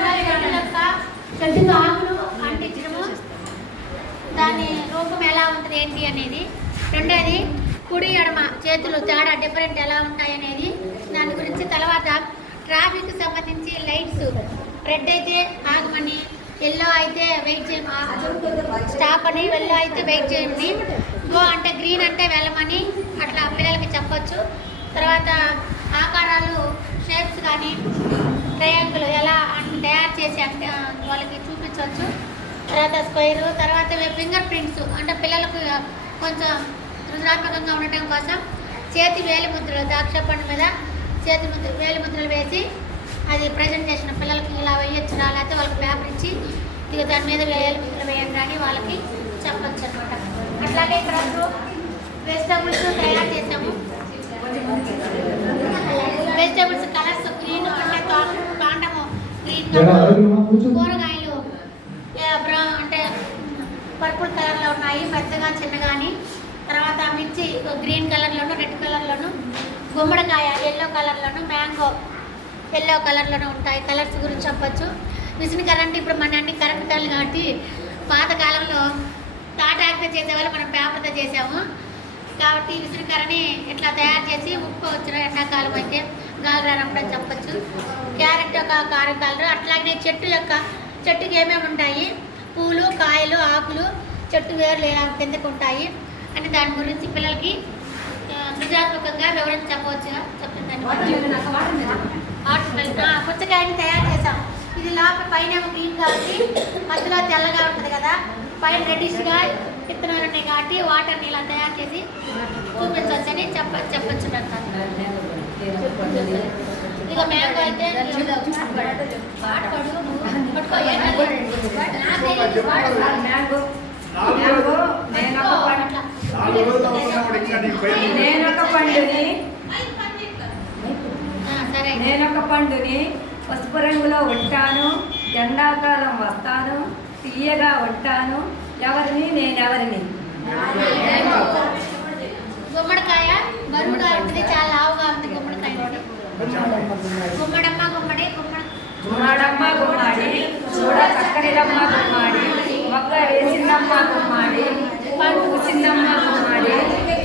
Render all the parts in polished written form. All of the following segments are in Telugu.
దాంట్లో చెట్టుకు ఆకులు అంటించడము, దాని రూపం ఎలా ఉంటుంది ఏంటి అనేది. రెండోది కుడి ఎడమ చేతులు తేడా డిఫరెంట్ ఎలా ఉంటాయి అనేది దాని గురించి. తర్వాత ట్రాఫిక్ సంబంధించి లైట్స్ రెడ్ అయితే ఆగమని, ఎల్లో అయితే వెయిట్ చేయమని, స్టాప్ అని, ఎల్లో అయితే వెయిట్ చేయండి, గో అంటే గ్రీన్ అంటే వెళ్ళమని అట్లా పిల్లలకి చెప్పచ్చు. తర్వాత ఆకారాలు షేప్స్ కానీ ట్రయాంగిల్ ఎలా తయారు చేసి అంటే వాళ్ళకి చూపించవచ్చు. తర్వాత స్క్వేరు, తర్వాత ఫింగర్ ప్రింట్స్ అంటే పిల్లలకు కొంచెం సృజనాత్మకంగా ఉండటం కోసం చేతి వేలిముద్రలు, ద్రాక్ష పండు మీద చేతి వేలిముద్రలు వేసి అది ప్రజెంటేషన్ పిల్లలకి ఇలా వేయచ్చు, లేకపోతే వాళ్ళకి పేపర్ ఇచ్చి ఇక దాని మీద వేలిముద్రలు వేయండి అని వాళ్ళకి చెప్పచ్చు అనమాట. అట్లాగే ఇక్కడ వెజిటబుల్స్ తయారు చేసాము. వెజిటబుల్స్ కలర్స్ గ్రీన్ అంటే కాండము గ్రీన్ కలర్, కూరగాయలు బ్రౌన్ అంటే పర్పుల్ కలర్లో ఉన్నాయి పెద్దగా చిన్నగా అని. తర్వాత మిర్చి గ్రీన్ కలర్లోను రెడ్ కలర్లోను, గుమ్మడికాయ ఎల్లో కలర్లోను, మ్యాంగో ఎల్లో కలర్లోనూ ఉంటాయి. కలర్స్ గురించి చెప్పచ్చు. మిషన్ కరెంట్ ఇప్పుడు మన అన్ని కరెంట్ కలర్లు కాబట్టి పాతకాలంలో తాటాకుతో చేసేవాళ్ళు మనం పేపర్తో చేసాము కాబట్టి విసురుకరని ఇట్లా తయారు చేసి ఉప్పుకోవచ్చు. ఎండాకాలం అయితే గాలిరానప్పుడు చెప్పచ్చు. క్యారెట్ యొక్క కారం కలర్. అట్లాగే చెట్టుకి ఏమేమి ఉంటాయి, పూలు కాయలు ఆకులు చెట్టు వేర్లు ఎలా కిందకు ఉంటాయి అని దాని గురించి పిల్లలకి సృజనాత్మకంగా వివరించి చెప్పవచ్చుగా చెప్తుందండి. పుచ్చకాయని తయారు చేసాం. ఇది లోపల పైన గ్రీన్ కాబట్టి మధ్యలో తెల్లగా ఉంటుంది కదా, పైన రెడ్డిష్గా విత్తనాలు ఉన్నాయి కాబట్టి వాటర్ని ఇలా తయారు చేసి చూపించవచ్చని చెప్పచ్చు. ఇక మ్యాంగో అయితే నేనొక పండుని పసుపు రంగులో ఉంటాను, ఎండాకాలం వస్తాను, తీయగా ఉంటాను, ఎవరిని నేనెవరిని. గుమ్మడికాయ బరువుగా ఉంటుంది, చాలా లావుగా ఉంటుంది గుమ్మడికాయ. గుమ్మడమ్మ గుమ్మడి గుమ్మడమ్మ గుమ్మాడి, చూడ చక్కనిదమ్మ గుమ్మాడి, మొక్క వేసిందమ్మ గుమ్మాడి, పండు పూసిందమ్మ గుమ్మాడి,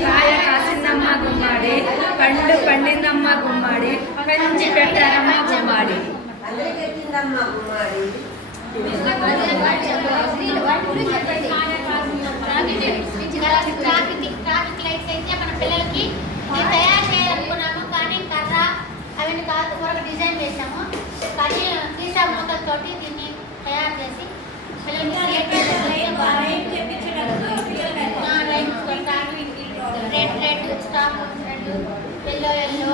కాయ కాసిందమ్మ గుమ్మాడి, పండు పండిందమ్మ గుమ్మాడి, పెంచి పెట్టారమ్మ గుమ్మాడి. ట్రాఫిక్ లైట్స్ అయితే మన పిల్లలకి తయారు చేయాలనుకున్నాము కానీ కర్ర అవన్నీ కాదు, ఒక డిజైన్ వేసాము. కానీ సీసా మొక్కలతోటి దీన్ని తయారు చేసి పిల్లలకి red stop red, yellow yellow,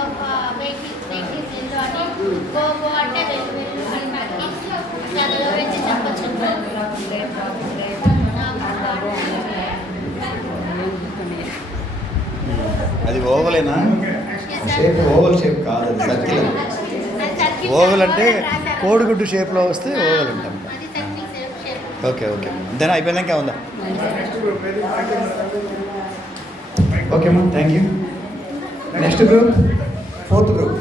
wait yellow అని, గో అంటే వెళ్ళు అని మనకి చాలా వివరించి చెప్పచ్చు. అది ఓవలేనా? షేప్ ఓవల్ షేప్ కాదు, అది సర్కిల్. ఓవల్ అంటే కోడిగుడ్డు షేప్లో వస్తే ఓవల్ అంటాం. ఓకే ఓకే, అంతేనా? అయిపోయినాక ఉందా? ఓకే అమ్మా, thank you. Next group, 4th group.